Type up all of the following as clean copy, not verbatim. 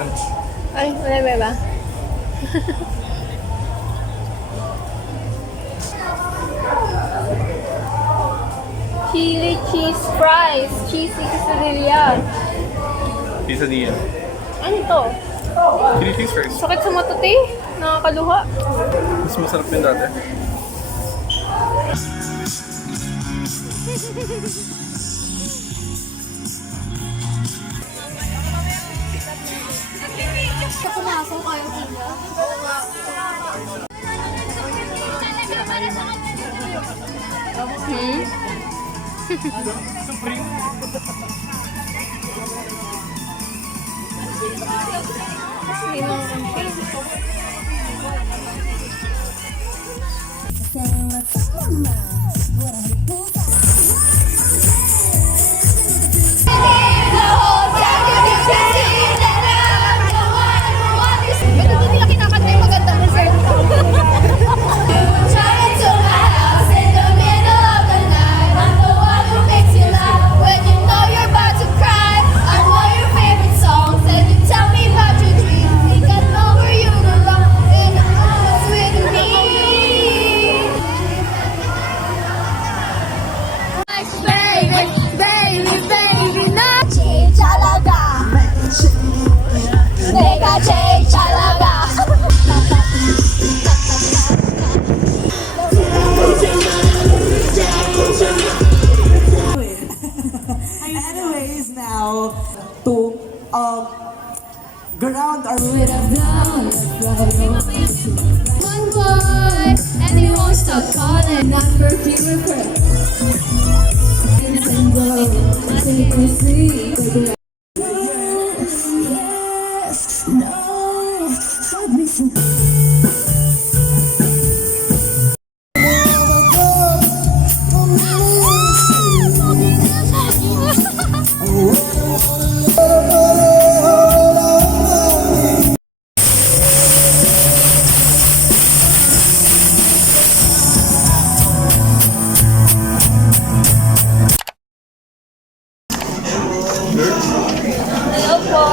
crunch. Ay, wala ba? Chili cheese fries. Cheesy quesadilla. Quesadilla. Ano to? Chili cheese fries. Sakit sa mata, te. Nakakaluha. Mas masarap din dati. Sa pumasok kayo sila. May mga container. Pero doon nila kinakanta yung magandang reserve. Trying to my house in the middle of the night. I'm the one who makes you laugh when you know you're about to cry. I know your favorite songs and you tell me about your dreams. Think I know where you belong in the moments with me. Baby, na change talaga. 내가 제일 잘 나가. Anyways, now to ground our One boy, and he won't stop calling. Not perfume or Hello po.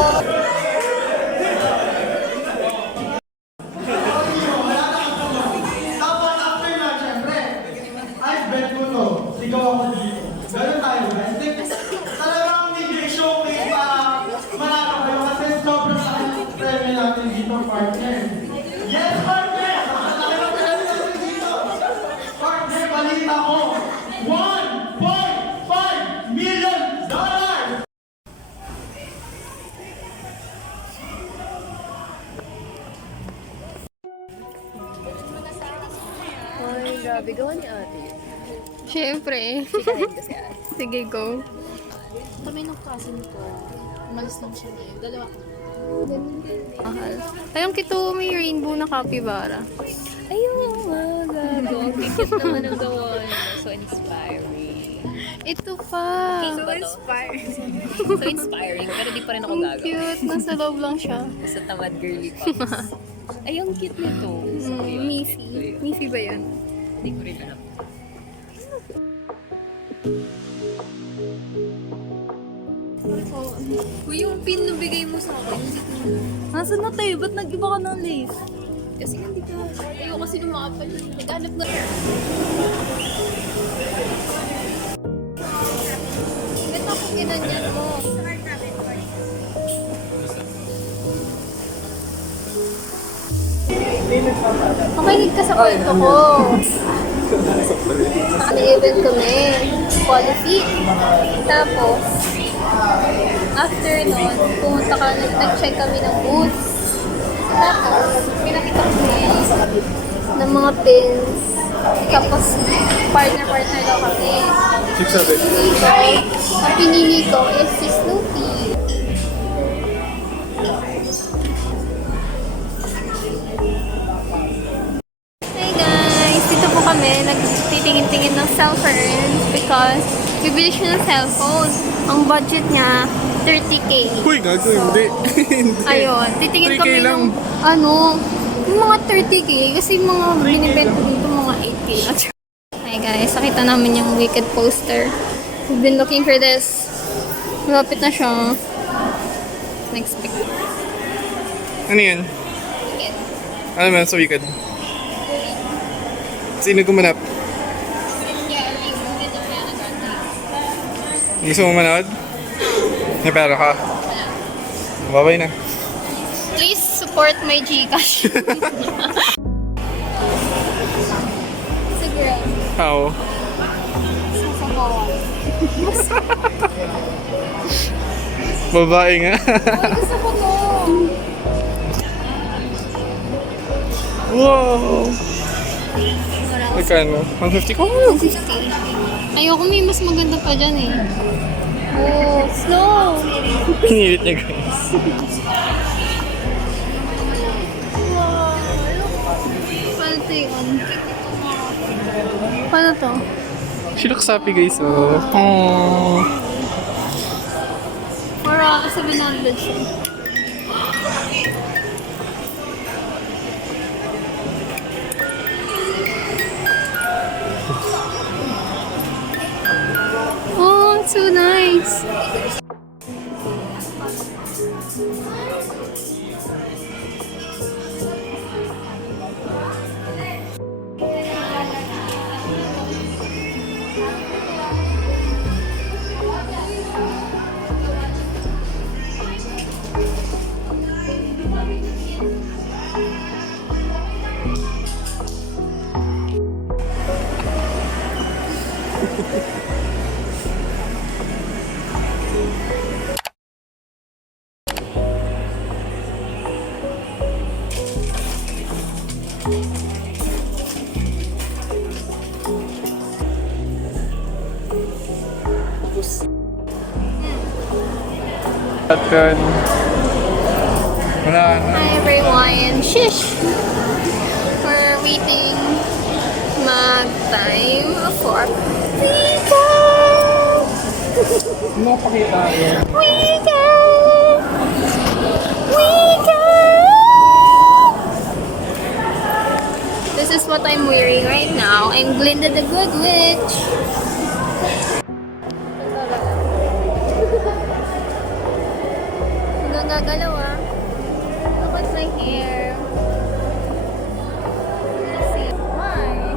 Tapos after na, syempre, ay, bet ko to. Sigaw ako dito. Ganun tayo, guys. Talagang big showcase para manalo kayo kasi sobrang laki ng premyo natin dito, partner. Yes, partner! Laki ng premyo natin dito. Partner, balita ko. $1.5 million! Ay, grabe. Gawa ni ate. Siyempre. Sige, go. Kami nung cousin ko, umalis lang siya ngayon. Dalawa ko. Mahal. Ayong kito may rainbow na capybara. Ayun, mga gago. Ang cute naman ang gawa niya. So inspiring. Ito pa. So inspiring. So inspiring. Pero di pa rin ako Ang gagawa. cute. Nasa loob lang siya. Sa tamad girly pops. Ay, ang cute nito. So, yun. Miffy. Ito yun. Miffy ba yan? Hindi ko rin alam. Uy, yung pin na bigay mo sa akin, hindi ko. Nasaan na tayo? Ba't nag-iba ka ng lace? Kasi hindi ka. Ayoko kasi lumakapal. Naghanap na. Ba't ako ginanyan mo? Makinig ka sa kwento ko. Nag-event kami. Policy. Tapos, after nun, pumunta ka, nag-check kami ng booths. Tapos, pinakita kami ng mga pins. Tapos, partner-partner daw kami. 6-7. Dito, ang pinili ko is si Snoopy. Hey guys! Dito po kami, nagtitingin-tingin ng cellphones because bibili siya ng cellphone. Ang budget niya, 30K. Uy, gago, hindi. Hindi. Ayun, titingin 3K kami lang. ng, ano, yung mga 30K kasi mga binibenta dito mga 8K lang. Hi guys, nakita namin yung Wicked poster. We've been looking for this. Malapit na siya. Next pick. Ano yan? Ano man sa weekend? Sino gumanap? Gusto mo manood? May pera ka? Babay na. Please support my Gcash. Sige. How? Sasabawan. Babae nga. Ay, gusto ko to. Wow! Magkano? 150 ko? 150. Ayoko, may mas maganda pa dyan eh. Oh, slow. Pinilit niya guys. Paano to yun? Paano to? She looks happy guys. Oh. Aww. Para 700 siya. Oh, it's so nice. At kan. Wala na. Hi everyone. Shish! We're waiting mag-time for weekend! Napakita yun. Weekend! Weekend! This is what I'm wearing right now. I'm Glinda the Good Witch. Hanggang gagalaw ah. Look at my hair. Let's see. Why?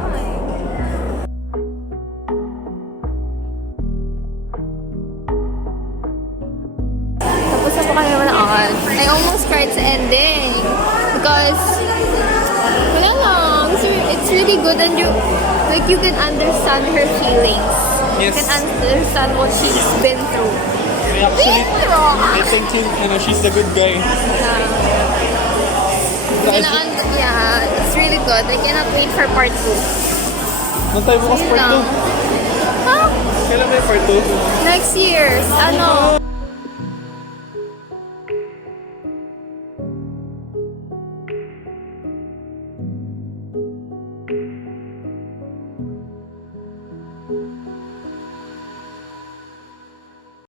Why? Tapos na po kami manood. I almost cried sa ending. Because, wala lang. It's really good and you can understand her feelings. Yes. You can understand what she's been through. Actually, I think she's the good guy. Yeah, it's really good. I cannot wait for part 2. Nung tayo bukas Yun part lang. 2. Huh? Kailan may part 2? Next year. Ano?